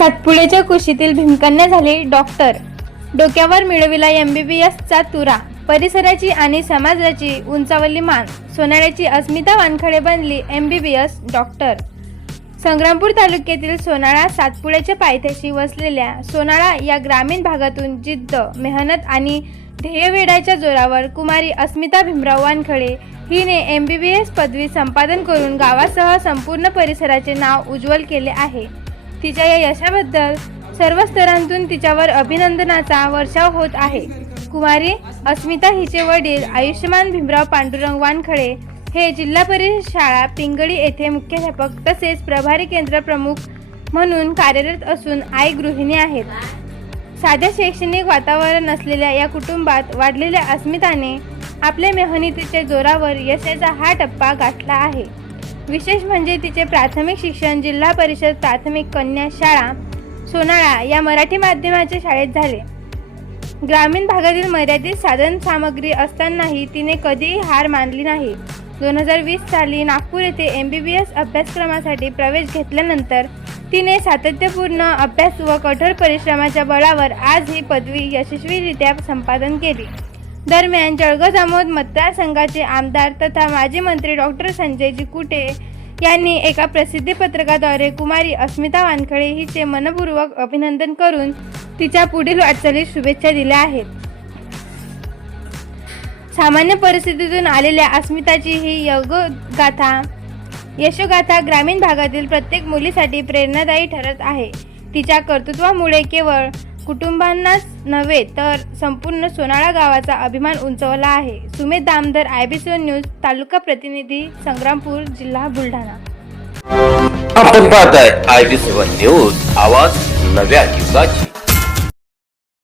सातपुड्याच्या कुशीतील भीमकन्या झाली डॉक्टर. डोक्यावर मिळविला MBBSचा तुरा. परिसराची आणि समाजाची उंचावली मान. सोनाळ्याची अस्मिता वानखडे बनली MBBS डॉक्टर. संग्रामपूर तालुक्यातील सोनाळा सातपुड्याच्या पायथ्याशी वसलेल्या सोनाळा या ग्रामीण भागातून जिद्द, मेहनत आणि ध्येयवेडाच्या जोरावर कुमारी अस्मिता भीमराव वानखडे हिने MBBS पदवी संपादन करून गावासह संपूर्ण परिसराचे नाव उज्ज्वल केले आहे. तिच्या या यशाबद्दल सर्व स्तरांतून तिच्यावर अभिनंदनाचा वर्षाव होत आहे. कुमारी अस्मिता हिचे वडील आयुष्यमान भीमराव पांडुरंग वानखडे हे जिल्हा परिषद शाळा पिंगळी येथे मुख्याध्यापक तसेच प्रभारी केंद्र प्रमुख म्हणून कार्यरत असून आई गृहिणी आहेत. साध्या शैक्षणिक वातावरण नसलेल्या या कुटुंबात वाढलेल्या अस्मिताने आपल्या मेहनतीच्या जोरावर यशाचा हा टप्पा गाठला आहे. विशेष म्हणजे तिचे प्राथमिक शिक्षण जिल्हा परिषद प्राथमिक कन्या शाळा सोनाळा या मराठी माध्यमाच्या शाळेत झाले. ग्रामीण भागातील मर्यादित साधन सामग्री असतानाही तिने कधीही हार मानली नाही. 2020 साली नागपूर येथे MBBS अभ्यासक्रमासाठी प्रवेश घेतल्यानंतर तिने सातत्यपूर्ण अभ्यास व कठोर परिश्रमाच्या बळावर आज ही पदवी यशस्वीरित्या संपादन केली. दरम्यान जळगाव जामोद मतदारसंघाचे आमदार तथा माजी मंत्री डॉक्टर संजय जिकुटे यांनी एका प्रसिद्धी पत्रकाद्वारे कुमारी अस्मिता वानखडे हिचे मनपूर्वक अभिनंदन करून तिच्या पुढील वाटचालीस शुभेच्छा दिल्या आहेत. सामान्य परिस्थितीतून आलेल्या अस्मिताची ही यशोगाथा ग्रामीण भागातील प्रत्येक मुलीसाठी प्रेरणादायी ठरत आहे. तिच्या कर्तृत्वामुळे केवळ कुटुंबांनाच नव्हे तर संपूर्ण सोनाळा गावाचा अभिमान उंचावला आहे. सुमेध दामदर, IBC न्यूज, तालुका प्रतिनिधी, संग्रामपूर, जिल्हा बुलढाणा. आपण पाहताय IBC न्यूज, आवाज नव्या युगाची.